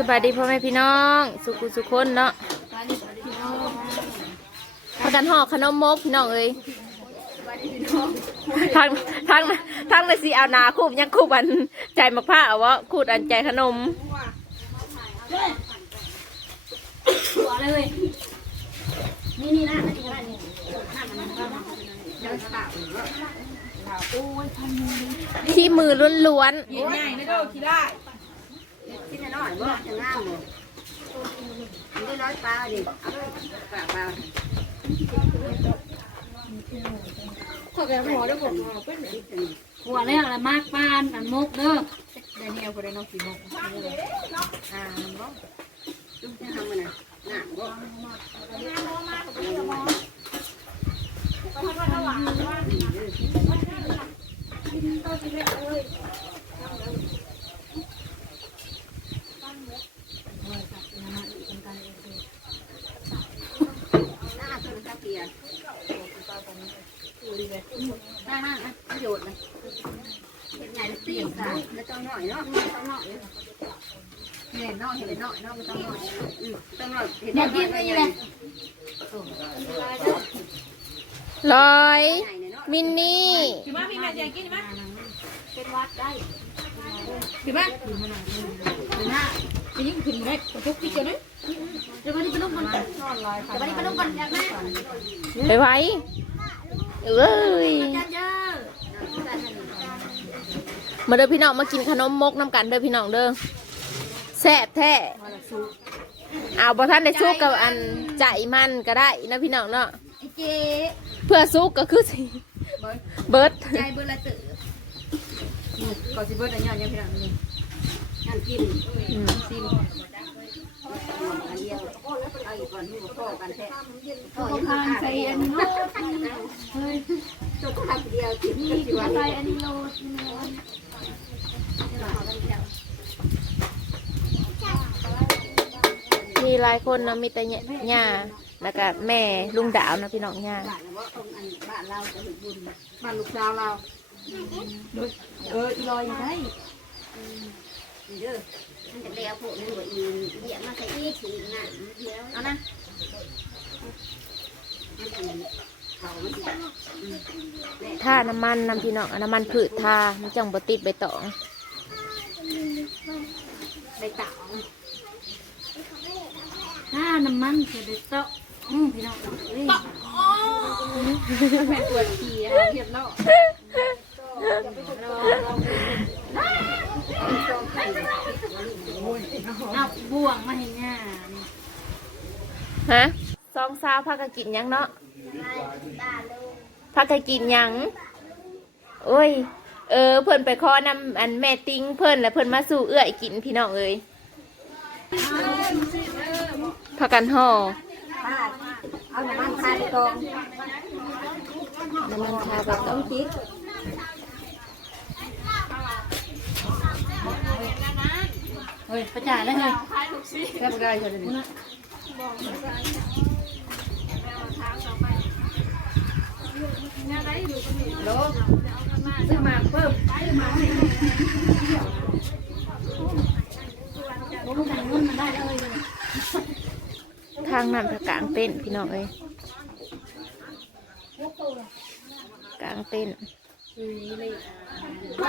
สบายดีพ่อแม่พี่น้อง สุขุสุคนเนาะพากันห่อขนมมกพี่น้องเอ้ยทางทางทางเลยสิเอานาคูบยังคูบอันใจมักผ้าเอาวะคูดอันใจขนมนี่นี่นะนี่นะนี่ที่มือล้วนง่ายนะเด้อขี้ได้ที่น้อยบ่จะงามบ่มันได้ร้อยปลาดิเอาเลยปลาปลาขอแกหัวด้วยผมหัวเป็นหัวเลยอะไรมากปานอันมุกเด้อแดเนียลก็ได้น้องสีมกอ่าบ่จุ๊บจะทำมันน่ะน้ำบ่หน้าคือตะเกียบหน้าหน้าประโยชน์เลยเห็นให ญ่ตีสาไม่ต้องหน่อยเนาะไม่ต้องหน่อยเห็นเนาะเห็นนาะเนาะไม่ต้องหน่อยอืมต้องหน่อยเห็นนอยากกินไปเลยๆลอย มินนี่กินมาพี่แม่จะกินไหมเป็นวัดได้กินไหมหน้าจะยิ่งขึ้นไหมทุกที่เจอไหมเดี๋ยววันนี้ไปนุ่มกันเดี๋ยววันนี้ไปนุ่มกันอยากแม่ไปไว้เอ้ย มาเด้อพี่น้องมากินขนมมกน้ำกันเด้อพี่น้องเด้อแซ่บแท้เอาบอท่านได้ซุกกับอันใจมันก็ได้นะพี่น้องเนาะไอ้เจ๊เพื่อซุกก็คือสิเบิร์ดใจเบอร์ดละตื่นก่อนสิเบิร์ดอันยอดยังพี่น้องนี่งานกินซิมอันเดียวเอาอีกก่อนที่พ่อกันแท้พ่องทานใส่อันนี้เฮ้ยตัวก็ทำเดียวกินนี่กันสิวันใส่อันนี้โลด มี หลายคนเนาะมีแต่ย่าแล้วก็แม่ลุงดาวนะพี่น้องย่าบ้านว่าตรงอันบ้านเราจะถึงบุญบ้านลูกสาวเราเอออีลอยอยู่ได้เด้อมันจะแล้วพวกนี้ว่าอีเดียมาใส่อีสีน่ะเดียวเอานะมันเป็นเขามันสิท่าน้ำมันน้ำพี่น้องเอาน้ำมันพืชทามันจังบติดใบตองไปตาก ถ้าน้ำมันจะได้เตาะอืมพี่น้องเอ้ยแม่ตัวขี้เรียบแล้วเอาบ่วงมาให้ง่าฮะสองสาวพากันกินหยังเนาะพากันกินหยังโอ้ย เออ เพิ่นไปขอนำอันแม่ติ้งเพิ่นแล้วเพิ่นมาสู่เอื้อยกินพี่น้องเอ้ย พากันห่อเอาน้ำมันทาไปกองน้ำมันทาใบตต้อองงคิดเฮ้ยประจ่ายแล้วไงแค่ได้คนนี้โลซื้อมาเพิ่ม บ่รู้จักเงินมันได้เลย ทา งนั้นก็กลางเต้นพี่น้องเอ้ยกลางเต้น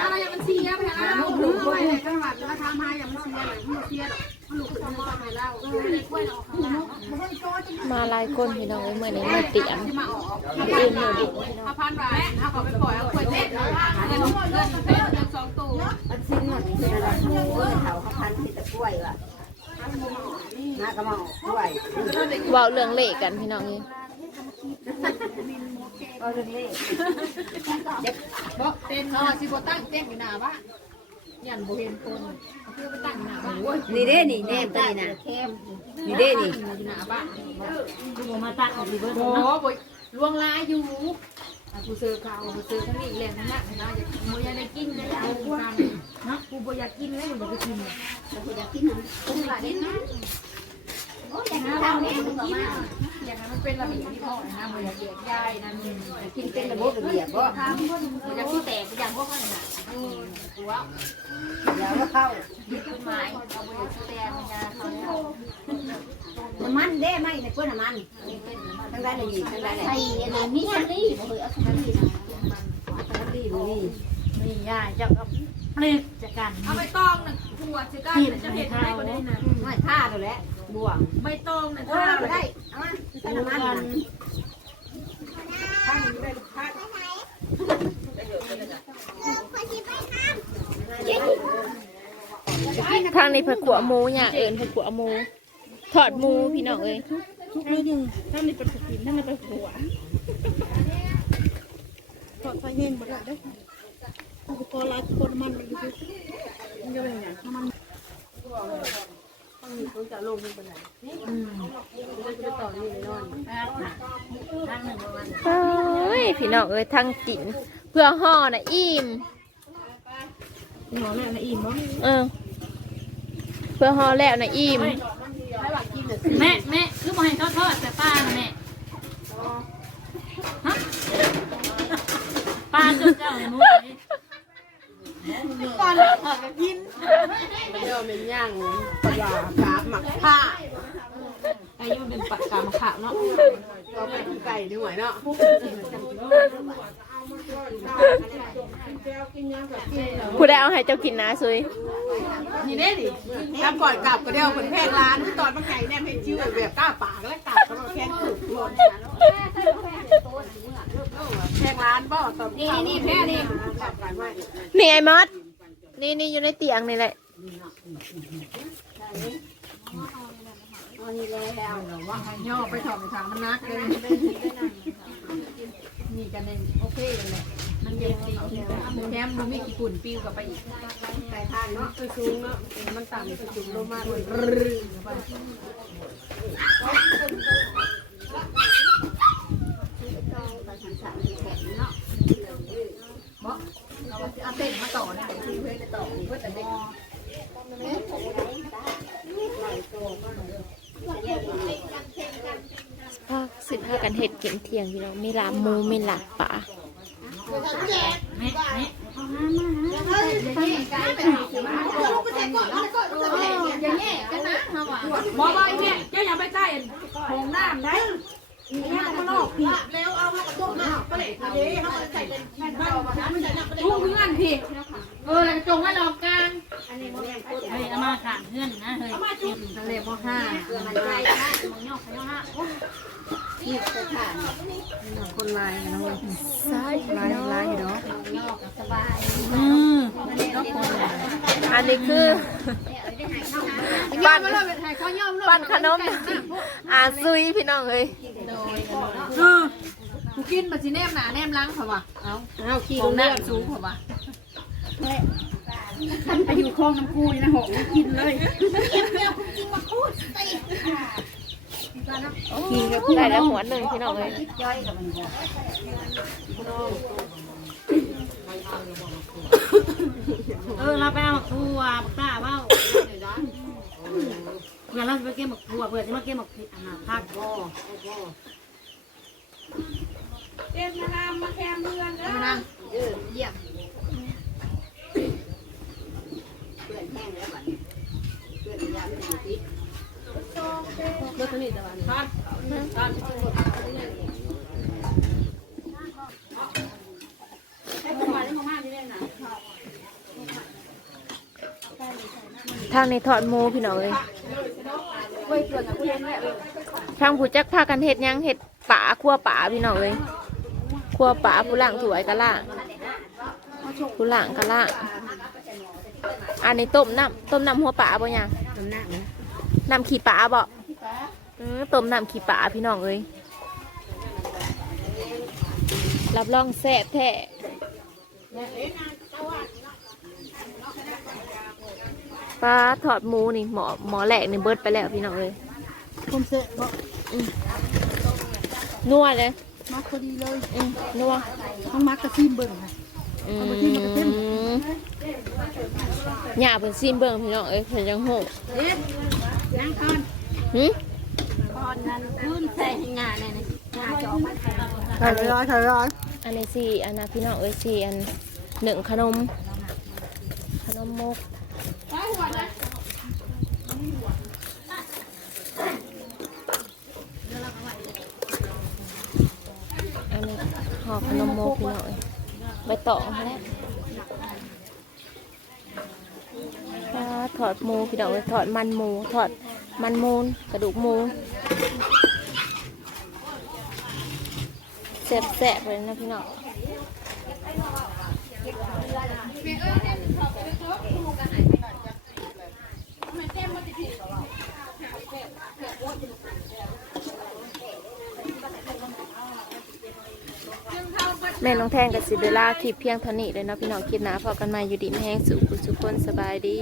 อะไรอย่างมันเสียไปแล้วลูกลูไปไหนกันวัดราคามาอย่างมันเสียเลยมันเสียหรอกมันลูกขึ้นมาไมเล่าเออเลยกล้วมาลายคนพี่น้องเมื่อนี้มาเตียมมาออกมื้ออื่นมื้อดิพี่น้องเอาพันบาทเอาขอไปปล่อยเอาขวดเจ็ดเงินเงินเงินสองตู้มันซื้อหมดเลยละโอ้ยเขาเขาพันที่ตะกล้วยว่ะ น้ากระหม่อมกล้วยเว้าเรื่องเลขกันพี่น้องนี่ก็เรื่องนี้บอกเต้นอ๋อสิบตั้งเต้นอยู่หน้าบ้านยันโบเห็นคนคือไปตั้งหน้าบ้านโอ้ยนี่เด้นี่แนมตัวนี้นะนี่เด้นี่อยู่หน้าบ้านดูบ่มาตักออกดีเบิดโอ้เนาะโหลวงลายอยู่กูซื้อข้าวกูซื้อทั้งนี้แรงทั้งนั้นนะอยากมูอยากได้กินเลยเอากูกันนะกูบ่ อยากกินเลยบ่อยากกินเราอยากกินน้ำกูหลายนิดนะโอ้ยอยากกินข้าวเนี่ยมึงบอกมาอย่างนั้นมันเป็นระเบียบที่พ่อนะบ่อยากเดียดยายนั่นกินเป็นระบบระเบียบบ่บ่อยากขี้แตกอย่างพวกนั้นน่ะว้าวแล้วก็เข้าต้นไม้เอาบ่อยากขี้แตกมันจะเขาน้ำมันเด้ไหมในเพื่อนน้ำมันทั้งได้เลยทั้งได้เลยใส่อะไรมีอันนี้บ่เคยเอาอันนี้ทั้งดีดูนี่นี่ยายเจ้าก็ ปลึกจากกันเอาไปตองน่ะหัวสิกันจะเห็นได้บ่ได้น่ะไม่ท่าตัวแล้วบวงใบตองน่ะเออไม่ได้เอามาใส่น้ำมันนะท่านได้ท่านทางในผักกัวหมูเนี่ยเอิญผักกัวหมูถอดหมูพี่น้องเอ้ยทุกมื้อหนึงถ้ามีเป็นกินถ้ามีเป็นหัวทอดไฟเย็นบ่ได้เด้ออุปกรณ์ห ลายคนมันมันอยู่มันจะเป็นหยังมันเอ้ยพี่น้องเอ้ยทั้งกินเพื่อห่อน่ะอิ่มหมอแม่น่ะอิ่มบ่เออเพื่อห่อแล้วน่ะอิ่มแม่แม่คือบ่ให้เขาทอดแต่ป้าน่ะแม่ฮะป้าเจ้าเจ้าเนี่ยหนูนี่ ก่อนทอดกินเดี๋ ยวเป็นย่างปลาขาหมักผ้าไอ้นี่มันเป็นปากกามะขามเนาะก็ไปไก่ด้วยเนาะผู้ใดเอาให้เจ้ากินนะซุยนี่เด้ดิกลับก่อนกลับก็เดียวคนแพงร้านตอนมาไก่เนี่ยเพงชื่อแบบก้าปากแล้วกลับก็มาแพงถูกหมดแพงร้านบ่ตอนนี่นี่แพงนี่กลับกันไว้นี่ไอ้มอสนี่นี่อยู่ในเตียงนี่แหละ ว่าย่อไปถอดไปทางมันนักเลยนี่กันเองโอเคเลยมันเย็นดีแถมมันมีกี่ฝุ่นปิ้วกับไปอีกใส่ทางเนาะไปสูงเนาะมันต่ำไปจุ่มลงมาเลยเอาเต้นมาต่อเนี่ยเพื่อจะต่อเพื่อจะได้ พาสิพากันเห็ดเก็มเที่ยงพี่น้องไม่ลาหมูไม่ลาปลาแม่แม่บ่บ่ไอ้เนี่ยเจ้าอย่าไปใกล้ห้องน้ำได้มีแม่มาลอกพี่ทุกเงื่อนพี่เออแล้วจงไว้รอกลาง เฮ้ยเอามาขางเพื่อนนะเฮ้ยทะเลมห้ามันไรนะมึงยอกเขายอกฮะคนลายนะเว้ยใช่ลายลายอยู่เนาะอืมอันนี้คือปั้นปั้นขนมอาซุยพี่น้องเอ้ยเออกูกินมาสิแนมหนาแนมล้างเขาวะเอาเอาขี้ของน้ำสูงเขาวะ ขันไปอยู่คลองน้ำกูนี่นะหงกินเลยได้แล้วหัวหนึ่งพี่น้องเอ้ยเออเราไปเอาครัวบักตาเบ้าเพื่อเราจะไปเก็บบักครัวเพื่อจะมาเก็บบักพริกอาหารพักเอานั่งเออเยี่ยมเปื่อนแห้งแล้วบัดนี้เปื่อนยาไม่ได้ติดรถนี้ตะวัน ทางในถอดหมูพี่น้องเอ้ยทางผู้จักพากันเห็ดยังเห็ดป่าคั่วป่าพี่น้องเอ้ยคั่วป่าผู้ล่างถวยกะล่างผู้ล่างกะล่าง อันนี้ต้มน้ำต้มน้ำหัวป่าบ่ยังตำหน้านะน้ำขี้ป่าบ่เออต้มน้ำขี้ป่าพี่น้องเอ้ยรับรองแซ่บแท้ปลาถอดหมูนี่หมอหมอแหลกนี่เบิดไปแล้วพี่น้องเอ้ยผมเสะบอกนัวเลยมาพอดีเลยอืมนัวต้องมักกระซิมเบิ่งค่ะ อืเอาไปที่มันกระเทียมมหยาเป็นซีมเบิ่งพี่น้องเอ้ยเพิ่นยังโหนั่งทอนหึทอนอนนั้นขึ้นใส่งานเนี่ยงานจะออกมาไข่ร้อยไข่ร้อยอันนี้สี่อันนะพี่น้องเอ้ยสี่อันหนึ่งขนม ขนมมกอันนี้ห่อขนมมกพี่น้องเอ้ย ใบตองแล้วถอดหมูพี่น้องถอดมันหมูถอดมันมูนกระดูกหมูแซ่บๆเลยนะพี่น้อง แม่ น้องแทงกับซิเดล่าคลิปเพียงเท่านี้เลยเนาะพี่น้องคลิปหนาพอกันมาอยู่ดีไม่แห้งสุขสุขคนสบายดี